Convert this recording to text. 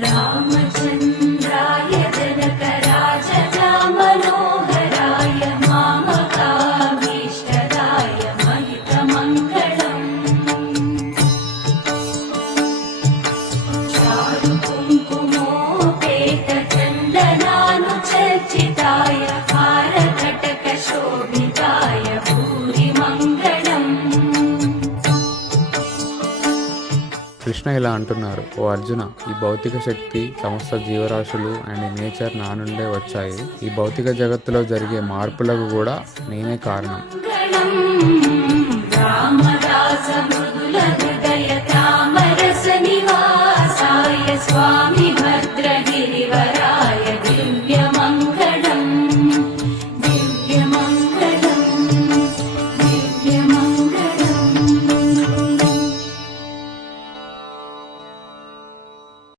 రామచంద్రాయ జనకరాజనామనోహరాయ మామకాభీష్టదాయ మహితమంగళం చారు కుంకుమోపేత చందనానుచర్చితాయ హారకటక శోభితాయ భూరి మంగళం. కృష్ణ ఇలా అంటున్నారు, ఓ అర్జున, ఈ భౌతిక శక్తి, సమస్త జీవరాశులు అండ్ నేచర్ నా నుండే వచ్చాయి. ఈ భౌతిక జగత్తులో జరిగే మార్పులకు కూడా నేనే కారణం. రామదాస మృదుల హృదయ తామరస నివాసాయ స్వామి